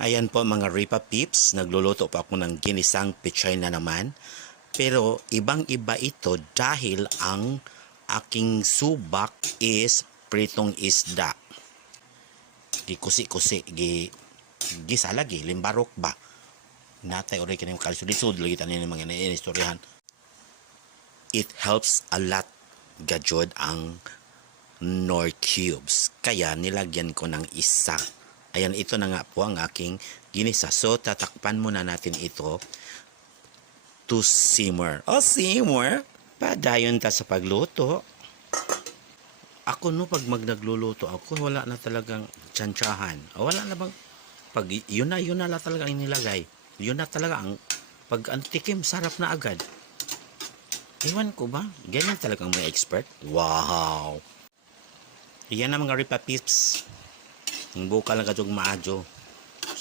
Ayan po mga Ripa Peeps, nagluluto po ako ng ginisang pechay na naman. Pero ibang-iba ito dahil ang aking subak is pritong isda. Gikusi-kusi, gisa lagi, limbarok ba? Natay oray ka ng kalisod-lisod, lagi tanin ng mga naiistoryahan. It helps a lot gajod ang Knorr cubes. Kaya nilagyan ko ng isa. Ayan, ito na nga po ang aking ginisa. So, tatakpan muna natin ito to simmer. Oh, simmer? Padayon ta sa pagluto. Ako no, pag nagluluto ako, wala na talagang tsansyahan. Wala na bang, pag yun na lang talaga ang nilagay. Yun na talaga ang, pag antikim, sarap na agad. Iwan ko ba? Ganyan talagang may expert. Wow! Iyan na mga Ripa Peeps. Ang buka lang kadjog maadyo.